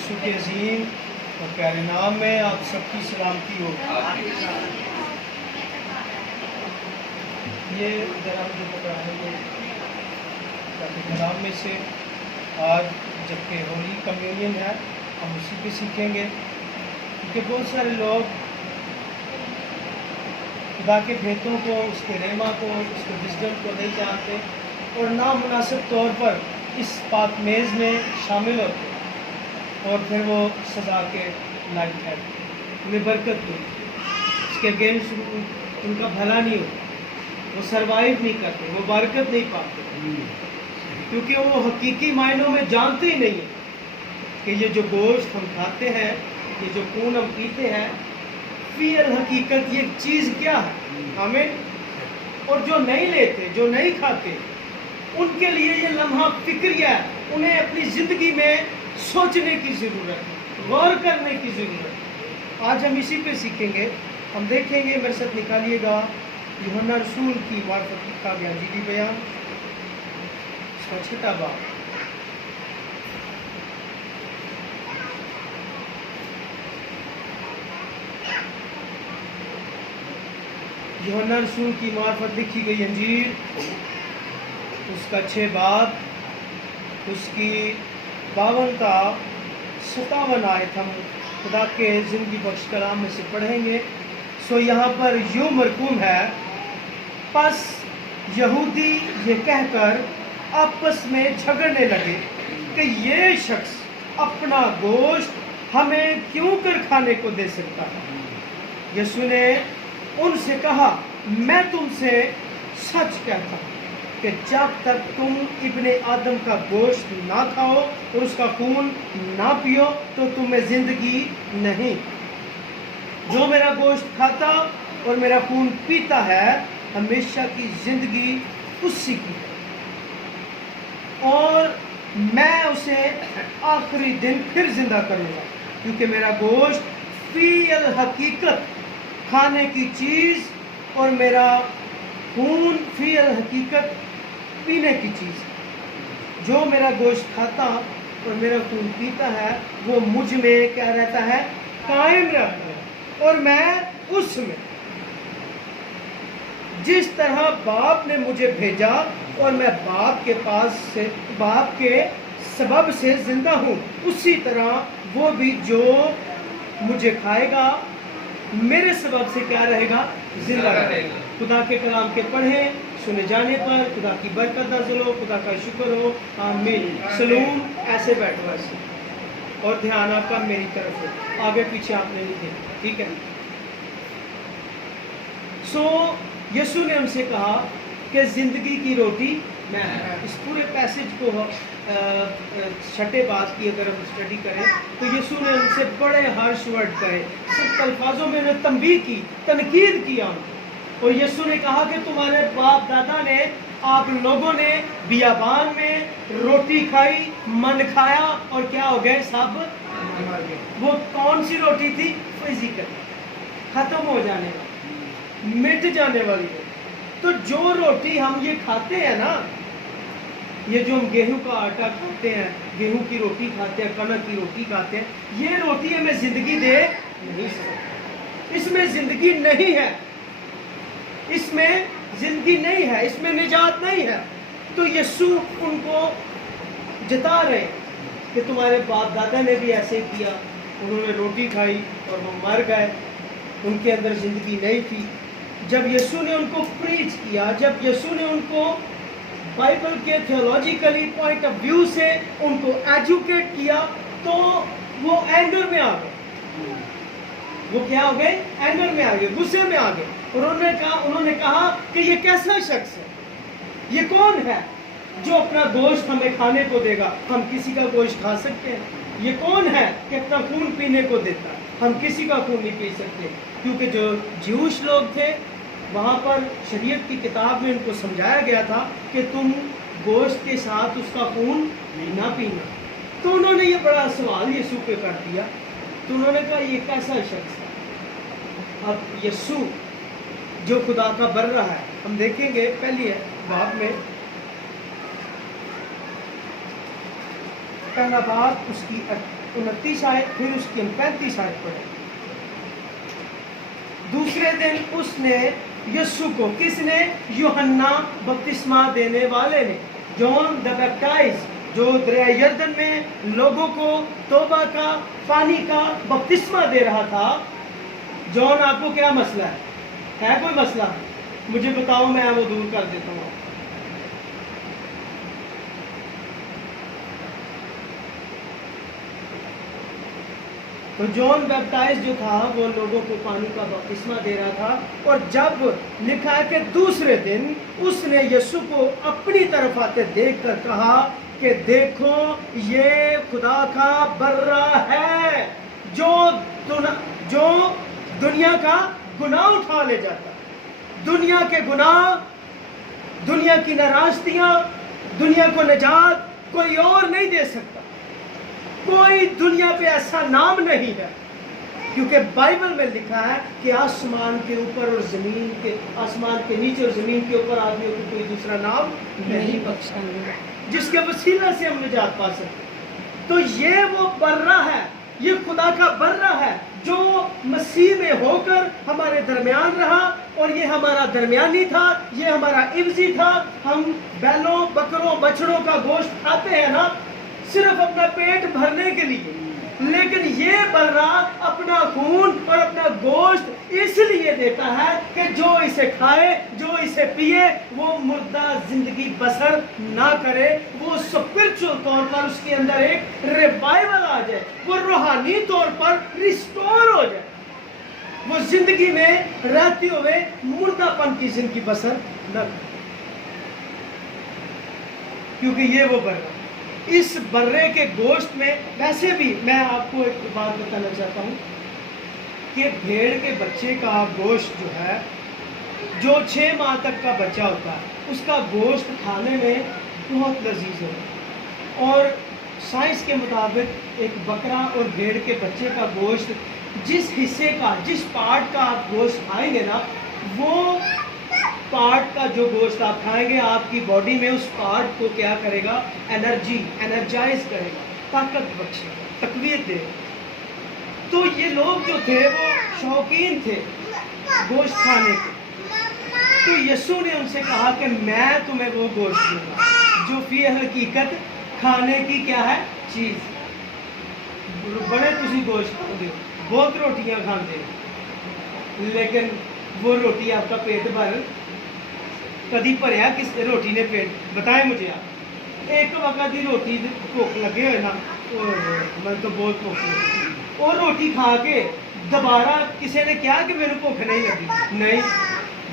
یسوع کے عظیم اور پیارے نام میں آپ سب کی سلامتی ہو۔ یہ ذرا مجھے پکڑائیں گے تاکہ کلام میں سے آج جبکہ ہولی کمیونین ہے ہم اسی پہ سیکھیں گے، کیونکہ بہت سارے لوگ خدا کے بھیتوں کو، اس کے رحمہ کو، اس کے وزڈم کو نہیں جانتے اور نامناسب طور پر اس پاک میز میں شامل ہوتے ہیں اور پھر وہ سزا کے لائق ہے، انہیں برکت ہوئی، اس کے اگینسٹ ان کا بھلا نہیں ہوتا، وہ سروائیو نہیں کرتے، وہ برکت نہیں پاتے، کیونکہ وہ حقیقی معنوں میں جانتے ہی نہیں ہیں کہ یہ جو گوشت ہم کھاتے ہیں، یہ جو خون ہم پیتے ہیں، فی الحقیقت یہ چیز کیا ہے۔ آمین۔ اور جو نہیں لیتے، جو نہیں کھاتے، ان کے لیے یہ لمحہ فکریہ ہے، انہیں اپنی زندگی میں سوچنے کی ضرورت ہے، غور کرنے کی ضرورت ہے۔ آج ہم اسی پہ سیکھیں گے، ہم دیکھیں گے، میرے ساتھ نکالیے گا یوحنا رسول کی معرفت کا انجیلی بیان، اس کا 6واں باب۔ یوحنا رسول کی معرفت لکھی گئی انجیل، اس کا 6 باب، اس کی 52 تا 57 آیت ہم خدا کے زندگی بخش کلام میں سے پڑھیں گے۔ سو یہاں پر یوں مرقوم ہے، پس یہودی یہ کہہ کر آپس میں جھگڑنے لگے کہ یہ شخص اپنا گوشت ہمیں کیوں کر کھانے کو دے سکتا ہے۔ یسوع نے ان سے کہا، میں تم سے سچ کہتا ہوں کہ جب تک تم ابن آدم کا گوشت نہ کھاؤ اور اس کا خون نہ پیو تو تمہیں زندگی نہیں۔ جو میرا گوشت کھاتا اور میرا خون پیتا ہے ہمیشہ کی زندگی اسی کی ہے، اور میں اسے آخری دن پھر زندہ کروں گا، کیونکہ میرا گوشت فی الحقیقت کھانے کی چیز اور میرا خون فی الحقیقت پینے کی چیز ہے۔ جو میرا گوشت کھاتا اور میرا خون پیتا ہے وہ مجھ میں کیا رہتا ہے؟ قائم رہتا ہے، اور میں اس میں۔ جس طرح باپ نے مجھے بھیجا اور میں باپ کے پاس سے، باپ کے سبب سے زندہ ہوں، اسی طرح وہ بھی جو مجھے کھائے گا میرے سبب سے کیا رہے گا؟ زندہ رہے گا۔ خدا کے کلام کے پڑھیں، سنے جانے پر خدا کی برکت نازل ہو، خدا کا شکر ہو، آمین۔ سلام، ایسے بیٹھو ایسے، اور دھیان آپ کا میری طرف ہو، آگے پیچھے آپ نے نہیں دیکھا، ٹھیک ہے؟ سو یسوع نے ہم سے کہا کہ زندگی کی روٹی میں ہے۔ اس پورے پیسج کو 6 باب کی اگر ہم اسٹڈی کریں تو یسوع نے ان سے بڑے ہارش ورڈ کہے، سخت الفاظوں میں انہیں تنبیہ کی، تنقید کیا ان کو، اور یسوع نے کہا کہ تمہارے باپ دادا نے، آپ لوگوں نے بیابان میں روٹی کھائی، من کھایا اور کیا ہو گئے؟ سب مر گئے۔ وہ کون سی روٹی تھی؟ فزیکل، ختم ہو جانے والی، مٹ جانے والی ہے۔ تو جو روٹی ہم یہ کھاتے ہیں نا، یہ جو ہم گیہوں کا آٹا کھاتے ہیں، گیہوں کی روٹی کھاتے ہیں، کنک کی روٹی کھاتے ہیں، یہ روٹی ہمیں زندگی دے نہیں سکتی، اس میں زندگی نہیں ہے، اس میں زندگی نہیں ہے، اس میں نجات نہیں ہے۔ تو یسوع ان کو جتا رہے کہ تمہارے باپ دادا نے بھی ایسے کیا، انہوں نے روٹی کھائی اور وہ مر گئے، ان کے اندر زندگی نہیں تھی۔ جب یسوع نے ان کو پریچ کیا، جب یسوع نے ان کو بائبل کے تھیولوجیکلی پوائنٹ آف ویو سے ان کو ایجوکیٹ کیا، تو وہ اینگر میں آ گئے۔ وہ کیا ہو گئے؟ اینگر میں آ گئے، غصے میں آ گئے، اور انہوں نے کہا کہ یہ کیسا شخص ہے، یہ کون ہے جو اپنا گوشت ہمیں کھانے کو دے گا؟ ہم کسی کا گوشت کھا سکتے ہیں؟ یہ کون ہے کہ اپنا خون پینے کو دیتا ہے؟ ہم کسی کا خون نہیں پی سکتے، کیونکہ جو جیوش لوگ تھے وہاں پر شریعت کی کتاب میں ان کو سمجھایا گیا تھا کہ تم گوشت کے ساتھ اس کا خون نہ پینا۔ تو انہوں نے یہ بڑا سوال یسوع پہ کر دیا، تو انہوں نے کہا یہ کیسا شخص ہے؟ اب یسوع جو خدا کا بر رہا ہے، ہم دیکھیں گے پہلی باب میں پہلا باب اس کی 29 آیت، پھر اس کی ہم 35 آیت پڑھیں۔ دوسرے دن اس نے یسوع کو، کس نے؟ یوحنا بپتسمہ دینے والے نے، جان دا بیپٹائز، جو دریا یردن میں لوگوں کو توبہ کا، پانی کا بپتسمہ دے رہا تھا۔ جان، آپ کو کیا مسئلہ ہے کوئی مسئلہ؟ مجھے بتاؤ، میں وہ دور کر دیتا ہوں۔ تو جان بیپٹائز جو تھا وہ لوگوں کو پانی کا بپتسمہ دے رہا تھا، اور جب لکھا ہے کہ دوسرے دن اس نے یسوع کو اپنی طرف آتے دیکھ کر کہا کہ دیکھو یہ خدا کا برہ ہے جو دنیا کا گناہ اٹھا لے جاتا۔ دنیا کے گناہ، دنیا کی ناراضگیاں، دنیا کو نجات کوئی اور نہیں دے سکتا۔ کوئی دنیا پہ ایسا نام نہیں ہے، کیونکہ بائبل میں لکھا ہے کہ آسمان کے اوپر اور زمین کے، آسمان کے نیچے اور زمین کے اوپر آدمیوں کو کوئی دوسرا نام نہیں بخشا جس کے وسیلہ سے ہم نجات پا سکتے۔ تو یہ وہ برہ ہے، یہ خدا کا برہ ہے جو مسیح میں ہو کر ہمارے درمیان رہا، اور یہ ہمارا درمیانی تھا، یہ ہمارا عوضی تھا۔ ہم بیلوں، بکروں، بچڑوں کا گوشت کھاتے ہیں نا صرف اپنا پیٹ بھرنے کے لیے، لیکن یہ برہ اپنا خون اور اپنا گوشت اس لیے دیتا ہے کہ جو اسے کھائے، جو اسے پیے، وہ مردہ زندگی بسر نہ کرے، وہ اسپرچل طور پر اس کے اندر ایک ریوائول آ جائے، وہ روحانی طور پر ریسٹور ہو جائے، وہ زندگی میں رہتے ہوئے مردہ پن کی زندگی بسر نہ کرے، کیونکہ یہ وہ برہ۔ اس برے کے گوشت میں، ویسے بھی میں آپ کو ایک بات بتانا چاہتا ہوں کہ بھیڑ کے بچے کا گوشت جو ہے، جو 6 ماہ تک کا بچہ ہوتا ہے، اس کا گوشت کھانے میں بہت لذیذ ہے، اور سائنس کے مطابق ایک بکرا اور بھیڑ کے بچے کا گوشت، جس حصے کا، جس پارٹ کا آپ گوشت کھائیں گے نا، وہ پارٹ کا جو گوشت آپ کھائیں گے آپ کی باڈی میں اس پارٹ کو کیا کرے گا؟ انرجائز کرے گا، طاقت بخشے گا، تقویت دے گا۔ تو یہ لوگ جو تھے وہ شوقین تھے گوشت کھانے کے، تو یسوع نے ان سے کہا کہ میں تمہیں وہ گوشت دوں گا جو فی حقیقت کھانے کی کیا ہے چیز۔ بڑے تسی گوشت کھاتے ہو، بہت روٹیاں کھاتے ہو، لیکن وہ روٹی آپ کا پیٹ بھر کدی بھریا کس روٹی نے پیٹ؟ بتائیں مجھے آپ، ایک وقت کی روٹی بھوک لگے ہوئے نا، میں تو بہت بھوک لگی، اور روٹی کھا کے دوبارہ کسی نے کیا کہ میرے بھوک نہیں لگی؟ نہیں،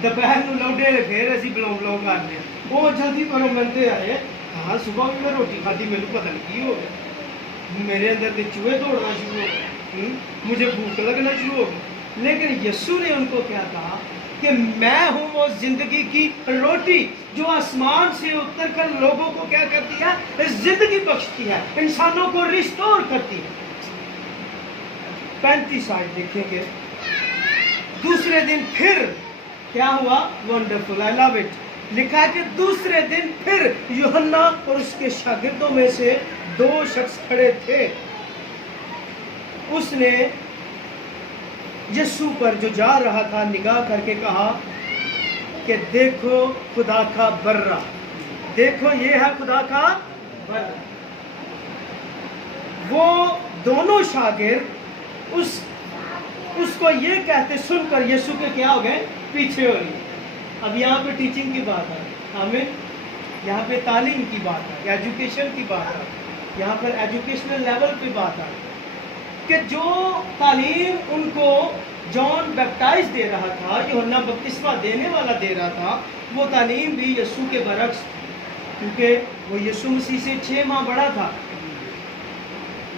دوپہر کو لوڈے پھر اسی بلو کر لیا، وہ جلدی کرو منتے آئے، ہاں صبح بھی میں روٹی کھاتی، میرے پتہ نہیں کی ہو گیا، میرے اندر کے چوہے دوڑنا شروع ہو گئے، مجھے بھوک لگنا شروع ہو گئی۔ لیکن یسوع نے ان کو کیا کہا کہ میں ہوں وہ زندگی کی روٹی جو آسمان سے اتر کر لوگوں کو کیا کرتی ہے؟ زندگی بخشتی ہے، انسانوں کو ریسٹور کرتی ہے۔ 35 آیت دیکھیں گے۔ دوسرے دن پھر کیا ہوا؟ ونڈرفل، آئی لو اٹ، لکھا ہے کہ دوسرے دن پھر یوحنا اور اس کے شاگردوں میں سے 2 شخص کھڑے تھے۔ اس نے یسوع پر جو جا رہا تھا نگاہ کر کے کہا کہ دیکھو خدا کا برہ، دیکھو یہ ہے خدا کا برہ۔ وہ دونوں شاگرد اس کو یہ کہتے سن کر یسوع کے کیا ہو گئے؟ پیچھے ہو گئے۔ اب یہاں پہ ٹیچنگ کی بات ہے، آمین، یہاں پہ تعلیم کی بات ہے، ایجوکیشن کی بات ہے، یہاں پر ایجوکیشنل لیول پہ بات ہے کہ جو تعلیم ان کو جان بیپٹائز دے رہا تھا، یوحنا بپتسمہ دینے والا دے رہا تھا، وہ تعلیم بھی یسوع کے برعکس تھی، کیونکہ وہ یسوع مسیح سے 6 ماہ بڑا تھا۔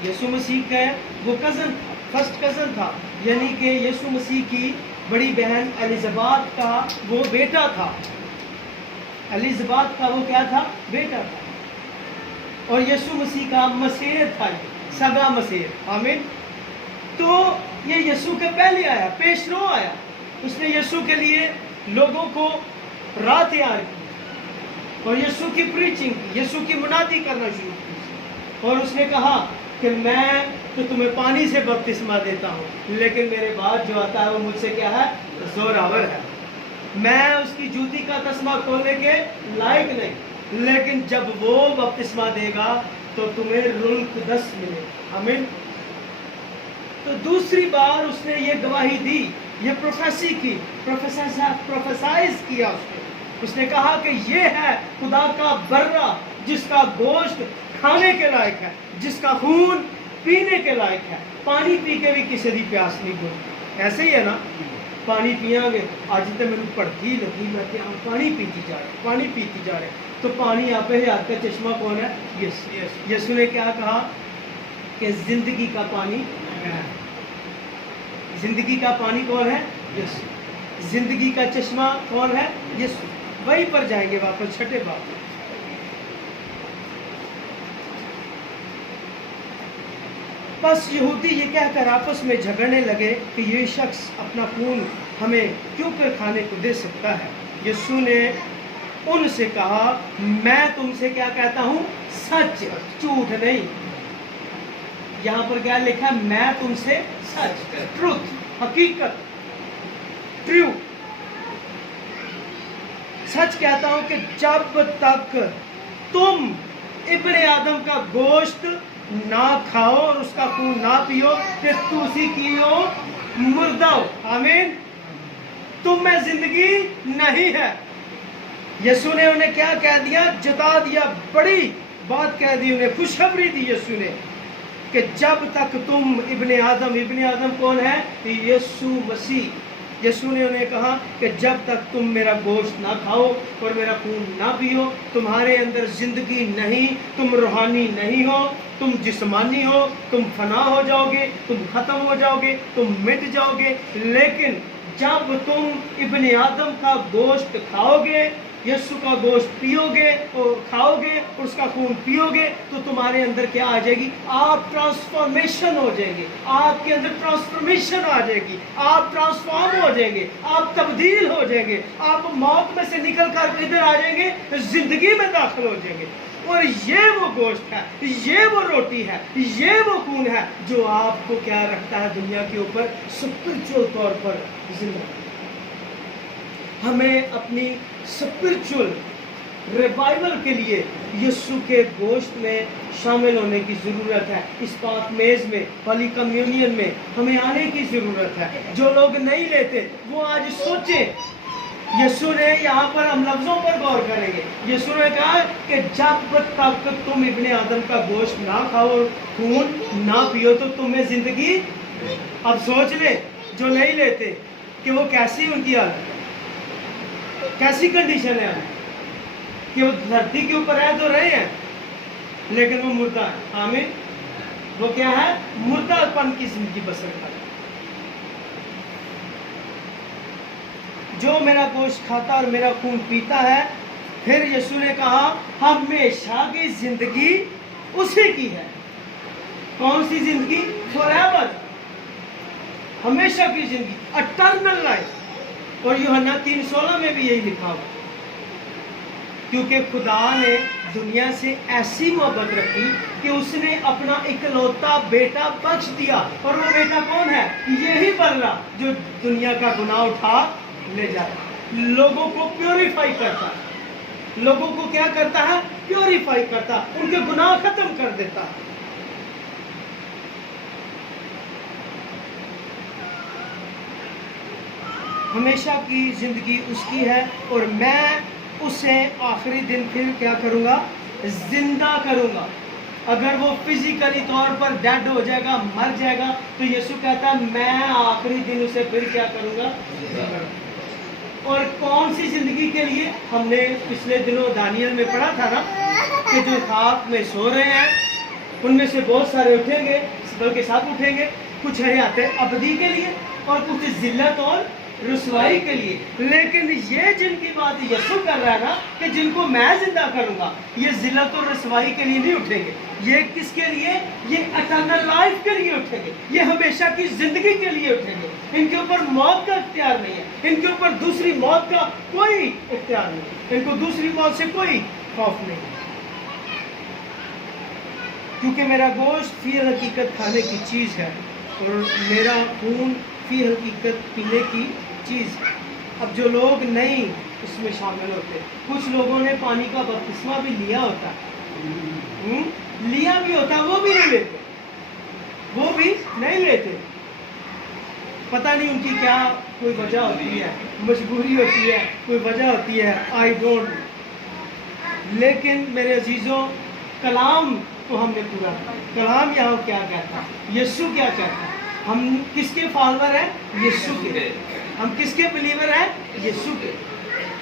یسوع مسیح کا وہ کزن تھا، فرسٹ کزن تھا، یعنی کہ یسوع مسیح کی بڑی بہن الزبات کا وہ بیٹا تھا، الزبات کا وہ کیا تھا؟ بیٹا تھا، اور یسوع مسیح کا مسیر تھا، سگا مسیر، آمین۔ تو یہ یسوع کے پہلے آیا، پیش رو آیا، اس نے یسوع کے لیے لوگوں کو راہ تیار کی، اور یسوع کی پریچنگ کی، یسوع کی منادی کرنا شروع کی، اور اس نے کہا کہ میں تو تمہیں پانی سے بپتسمہ دیتا ہوں، لیکن میرے بعد جو آتا ہے وہ مجھ سے کیا ہے؟ زوراور ہے، میں اس کی جوتی کا تسمہ کھولنے کے لائق نہیں، لیکن جب وہ بپتسمہ دے گا تو تمہیں رول القدس ملے گا۔ آمین۔ تو دوسری بار اس نے یہ گواہی دی، یہ پروفیسی کی، پروفیسائز کیا اس نے کہا کہ یہ ہے خدا کا برہ جس کا گوشت کھانے کے لائق ہے، جس کا خون پینے کے لائق ہے۔ پانی پی کے بھی کسی دی پیاس نہیں بجھتی، ایسے ہی ہے نا؟ پانی پیاں گے، آج تے میں پڑھتی لگی، میں کہ ہم پانی پیتی جا رہے، پانی پیتی جا رہے، تو پانی آپ حیات کا چشمہ کون ہے؟ یسوع نے کیا کہا کہ زندگی کا پانی میں ہے۔ زندگی کا پانی کون ہے؟ یسوع۔ زندگی کا چشمہ کون ہے؟ یسوع۔ وہیں پر جائیں گے واپس چھٹے باب۔ بس یہودی یہ کہہ کر آپس میں جھگڑنے لگے کہ یہ شخص اپنا خون ہمیں کیوں کر کھانے کو دے سکتا ہے؟ یسوع نے ان سے کہا میں تم سے کیا کہتا ہوں؟ سچ، جھوٹ نہیں۔ یہاں پر کیا لکھا ہے؟ میں تم سے سچ، ٹروتھ، حقیقت، ٹرو، سچ کہتا ہوں کہ جب تک تم ابن آدم کا گوشت نہ کھاؤ اور اس کا خون نہ پیو کہ تسی کی ہو مردہ ہو۔ آمین۔ تم میں زندگی نہیں ہے۔ یسوع نے انہیں کیا کہہ دیا؟ جتا دیا، بڑی بات کہہ دی انہیں، خوشخبری دی یسوع نے کہ جب تک تم ابن آدم کون ہے؟ یسوع مسیح۔ یسوع نے انہیں کہا کہ جب تک تم میرا گوشت نہ کھاؤ اور میرا خون نہ پیو تمہارے اندر زندگی نہیں، تم روحانی نہیں ہو، تم جسمانی ہو، تم فنا ہو جاؤ گے، تم ختم ہو جاؤ گے، تم مٹ جاؤ گے۔ لیکن جب تم ابن آدم کا گوشت کھاؤ گے، یسوع کا گوشت پیو گے اور کھاؤ گے اور اس کا خون پیو گے تو تمہارے اندر کیا آ جائے گی؟ آپ ٹرانسفارمیشن ہو جائیں گے، آپ کے اندر ٹرانسفارمیشن آ جائے گی، آپ ٹرانسفارم ہو جائیں گے، آپ تبدیل ہو جائیں گے، آپ موت میں سے نکل کر ادھر آ جائیں گے، زندگی میں داخل ہو جائیں گے۔ اور یہ وہ گوشت ہے، یہ وہ روٹی ہے، یہ وہ خون ہے جو آپ کو کیا رکھتا ہے دنیا کے اوپر اسپرچل طور پر زندہ۔ ہمیں اپنی اسپرچل ریوائول کے لیے یسوع کے گوشت میں شامل ہونے کی ضرورت ہے۔ اس پاک میز میں، ہولی کمیونین میں ہمیں آنے کی ضرورت ہے۔ جو لوگ نہیں لیتے وہ آج سوچیں۔ یسوع نے یہاں پر ہم لفظوں پر غور کریں گے۔ یسوع نے کہا کہ جب تک تم ابن آدم کا گوشت نہ کھاؤ اور خون نہ پیو تو تمہیں زندگی۔ اب سوچ لے جو نہیں لیتے کہ وہ کیسی ان کی حالت، کیسی کنڈیشن ہے کہ وہ دھرتی کے اوپر رہ تو رہے ہیں لیکن وہ مردہ ہے۔ آمین۔ وہ کیا ہے؟ مردہ پن کی زندگی بسر کرتا ہے۔ جو میرا گوشت کھاتا اور میرا خون پیتا ہے، پھر یسوع نے کہا ہمیشہ کی زندگی اسی کی ہے۔ کون سی زندگی؟ فار ایور، ہمیشہ کی زندگی، اٹرنل لائف۔ اور یوحنا 3:16 میں بھی یہی لکھا ہوا، کیونکہ خدا نے دنیا سے ایسی محبت رکھی کہ اس نے اپنا اکلوتا بیٹا بخش دیا۔ اور وہ بیٹا کون ہے؟ یہی برہ جو دنیا کا گناہ اٹھا لے جاتا، لوگوں کو پیوریفائی کرتا، لوگوں کو کیا کرتا ہے؟ پیوریفائی کرتا، ان کے گناہ ختم کر دیتا۔ ہمیشہ کی زندگی اس کی ہے اور میں اسے آخری دن پھر کیا کروں گا؟ زندہ کروں گا۔ اگر وہ فزیکلی طور پر ڈیڈ ہو جائے گا، مر جائے گا، تو یسوع کہتا ہے میں آخری دن اسے پھر کیا کروں گا؟ اور کون سی زندگی کے لیے؟ ہم نے پچھلے دنوں دانیل میں پڑھا تھا نا کہ جو خاک میں سو رہے ہیں ان میں سے بہت سارے اٹھیں گے، بلکہ ساتھ اٹھیں گے، کچھ حیات ابدی کے لیے اور کچھ ذلت اور رسوائی کے لیے۔ لیکن یہ جن کی بات یسوع کر رہا ہے نا کہ جن کو میں زندہ کروں گا، یہ ذلت اور رسوائی کے لیے نہیں اٹھیں گے۔ یہ کس کے لیے؟ یہ اٹرنل لائف کے لیے اٹھیں گے، یہ ہمیشہ کی زندگی کے لیے اٹھیں گے۔ ان کے اوپر موت کا اختیار نہیں ہے، ان کے اوپر دوسری موت کا کوئی اختیار نہیں، ان کو دوسری موت سے کوئی خوف نہیں۔ کیونکہ میرا گوشت فی حقیقت کھانے کی چیز ہے اور میرا خون فی حقیقت پینے کی چیز ہے۔ اب جو لوگ نہیں اس میں شامل ہوتے، کچھ لوگوں نے پانی کا بپتسمہ بھی لیا ہوتا، لیا بھی ہوتا، وہ بھی نہیں لیتے، وہ بھی نہیں لیتے۔ پتہ نہیں ان کی کیا کوئی وجہ ہوتی ہے، مجبوری ہوتی ہے، کوئی وجہ ہوتی ہے، آئی ڈونٹ۔ لیکن میرے عزیزوں، کلام تو ہم نے پورا کیا۔ کلام یہاں کیا کہتا ہے، یسوع کیا کہتا ہے؟ ہم کس کے فالوور ہیں؟ یسوع کے۔ ہم کس کے بلیور ہیں؟ یسوع کے۔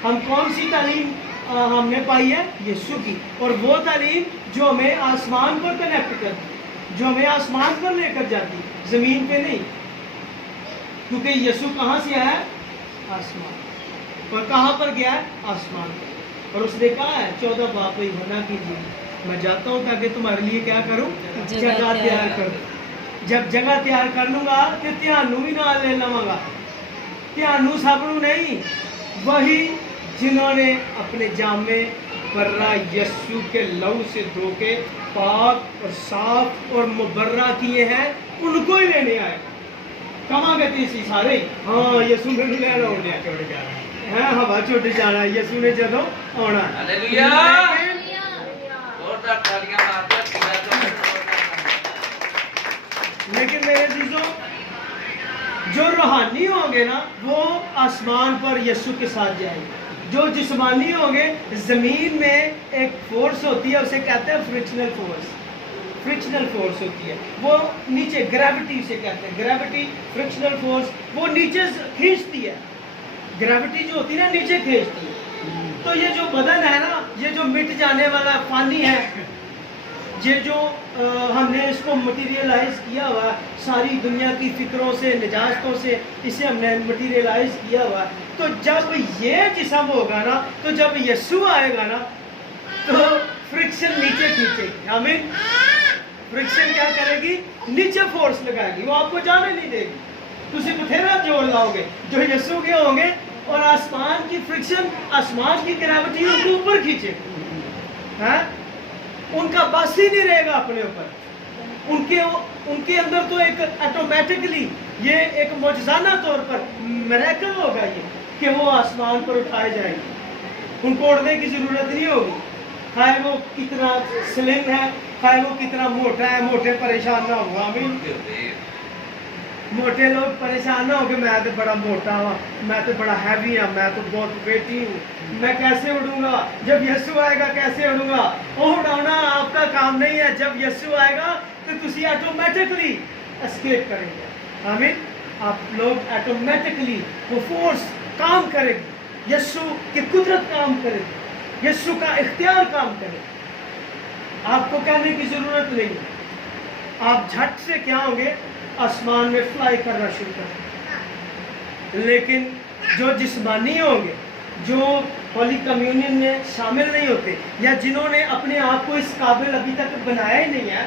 ہم کون سی تعلیم ہم نے پائی ہے؟ یسوع کی، اور وہ تعلیم جو ہمیں آسمان پر کنیکٹ کرتی، جو ہمیں آسمان پر لے کر جاتی، زمین پہ نہیں، کیونکہ یسوع کہاں سے آیا ہے؟ آسمان۔ اور کہاں پر گیا ہے؟ آسمان پر۔ اور اس نے کہا ہے 14 باب یوحنا کیجیے، میں جاتا ہوں تاکہ تمہارے لیے کیا کروں؟ جگہ تیار کروں۔ جب جگہ تیار کر لوں گا تو تیانوں بھی نال لے لواں گا، تیانوں سب نوں نہیں، وہی جنہوں نے اپنے جامے برہ یسوع کے لہو سے دھو کے پاک اور صاف اور مبرہ کیے ہیں، ان کو ہی لینے آئے۔ کہاں گئے سی سارے؟ ہاں یسوع نے لے آنا ہے، ہوا چھوٹی جانا ہے، یسوع نے جدوں آنا ہے۔ لیکن میرے عزیزوں، جو روحانی ہوں گے نا وہ آسمان پر یسوع کے ساتھ جائیں گے۔ جو جسمانی ہوں گے، زمین میں ایک فورس ہوتی ہے، اسے کہتے ہیں فرکشنل فورس۔ فرکشنل فورس ہوتی ہے، وہ نیچے گریوٹی سے کہتے ہیں، گریوٹی فرکشنل فورس، وہ نیچے کھینچتی ہے، گریوٹی جو ہوتی ہے نا نیچے کھینچتی ہے۔ تو یہ جو بدن ہے نا، یہ جو مٹ جانے والا فانی ہے، یہ جو ہم نے اس کو مٹیریلائز کیا ہوا، ساری دنیا کی فکروں سے، نجاستوں سے اسے ہم نے مٹیریلائز کیا ہوا، تو جب یہ جسم ہوگا نا، تو جب یسوع آئے گا نا تو فرکشن نیچے کھینچے گی۔ آمین۔ فرکشن کیا کرے گی؟ نیچے فورس لگائے گی، وہ آپ کو جانے نہیں دے گی۔ تسی بتھیرا جوڑ لاؤ گے جو یسوع کے ہوں گے، اور آسمان کی فرکشن، آسمان کی گریوٹی ان کو اوپر کھینچے گی، ان کا بس ہی نہیں رہے گا اپنے اوپر۔ ان کے اندر تو ایک آٹومیٹکلی یہ ایک معجزانہ طور پر میریکل ہوگا یہ کہ وہ آسمان پر اٹھائے جائیں گے، ان کو اڑنے کی ضرورت نہیں ہوگی۔ خواہ وہ کتنا سلنگ ہے، خواہ وہ کتنا موٹا ہے، موٹے پریشان نہ ہوا۔ آمین۔ موٹے لوگ پریشان نہ ہو کہ میں تو بڑا موٹا ہوں، میں تو بڑا ہیوی ہوں، میں تو بہت ویٹی ہوں، میں کیسے اڑوں گا؟ جب یسوع آئے گا کیسے اڑوں گا؟ وہ اڑانا آپ کا کام نہیں ہے۔ جب یسوع آئے گا تو تسی آٹومیٹکلی اسکیپ کریں گے۔ آمین۔ آپ لوگ آٹومیٹکلی، وہ فورس کام کرے گی، یسوع کی قدرت کام کرے گی، یسوع کا اختیار کام کرے گی۔ آپ کو کہنے کی ضرورت نہیں ہے، آپ جھٹ سے کیا ہوں گے؟ آسمان میں فلائی کرنا شروع کر۔ لیکن جو جسمانی ہوں گے، جو ہولی کمیونین میں شامل نہیں ہوتے، یا جنہوں نے اپنے آپ کو اس قابل ابھی تک بنایا ہی نہیں ہے،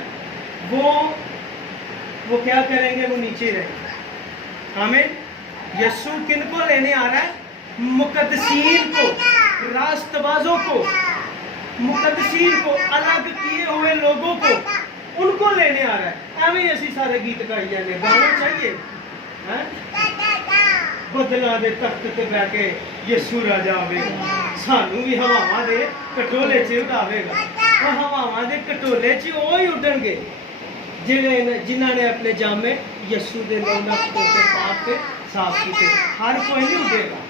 وہ کیا کریں گے؟ وہ نیچے رہیں گے۔ آمین۔ یسوع کن کو لینے آ رہا ہے؟ مقدسین کو، راست بازوں کو، مقدسین کو، الگ کیے ہوئے لوگوں کو، ان کو لینے آ رہا ہے۔ ایویں اسی سارے گیت گائی جانے، گانا چاہیے بدلا دے تخت تے بہ کے یسوع راجا آوے گا، سانو بھی ہواواں دے کٹولے چ اڑاوے گا۔ اور ہواواں دے کٹولے چ وہی اڈن گے جنہاں نے اپنے جامے یسوع دے لہو نال دھو کے پاک کے صاف کیتے۔ ہر کوئی نہیں اڈے گا،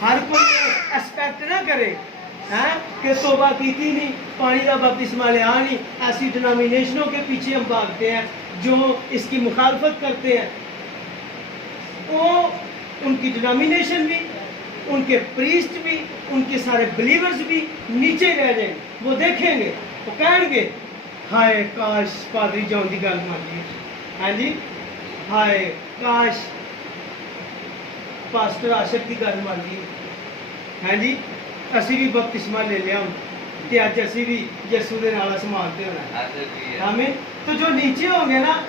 ہر کوئی ایکسپیکٹ نہ کرے کہ توبہ کیتی نہیں، پانی کا بپتسمہ لیا نہیں۔ ایسی ڈینامینیشنوں کے پیچھے ہم بھاگتے ہیں جو اس کی مخالفت کرتے ہیں، وہ ان کی ڈینامینیشن بھی، ان کے پریسٹ بھی، ان کے سارے بلیورز بھی نیچے رہ جائیں گے۔ وہ دیکھیں گے، وہ کہیں گے ہائے کاش پادری جان دی گل مان لی، ہاں جی، ہائے کاش پاسٹر عاشق کی گل مان لی، ہاں جی، اسی بھی بپتسمہ لے لیا ہوں کہ اج اسی بھی یسوع دے نال سمانتے ہونا۔ آمین۔ تو جو نیچے ہوں گے نا،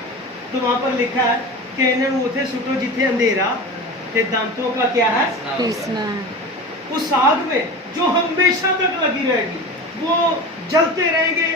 تو وہاں پر لکھا ہے کہ انہوں اتنے سٹو جتھے اندھیرا تے دانتوں کا کیا ہے؟ پیسنا۔ اس آگ میں جو ہمیشہ تک لگی رہے گی، وہ جلتے رہیں گے،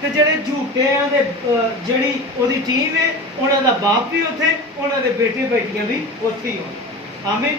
ਤੇ ਜਿਹੜੇ ਝੂਠਿਆਂ ਦੇ ਜਿਹੜੀ ਉਹਦੀ ਟੀਮ ਹੈ, ਉਹਨਾਂ ਦਾ ਬਾਪ ਵੀ ਉੱਥੇ, ਉਹਨਾਂ ਦੇ ਬੇਟੇ ਬੇਟੀਆਂ ਵੀ ਉੱਥੇ ਹੀ ਹੋਣ। ਆਮੀਨ।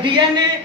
DNA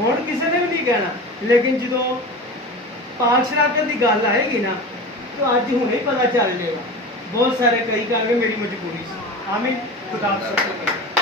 ਹੁਣ ਕਿਸੇ ਨੇ ਵੀ ਨਹੀਂ ਕਹਿਣਾ, ਲੇਕਿਨ ਜਦੋਂ ਪਾਕ ਸ਼ਰਾਕਤ ਦੀ ਗੱਲ ਆਏਗੀ ਨਾ ਤਾਂ ਅੱਜ ਹੁਣੇ ਹੀ ਪਤਾ ਚੱਲ ਜਾਏਗਾ। ਬਹੁਤ ਸਾਰੇ ਕਈ ਕਹਾਂਗੇ ਮੇਰੀ ਮਜਬੂਰੀ ਸੀ। ਆਮੀਨ। ਖੁਦਾ ਹਾਫਿਜ਼।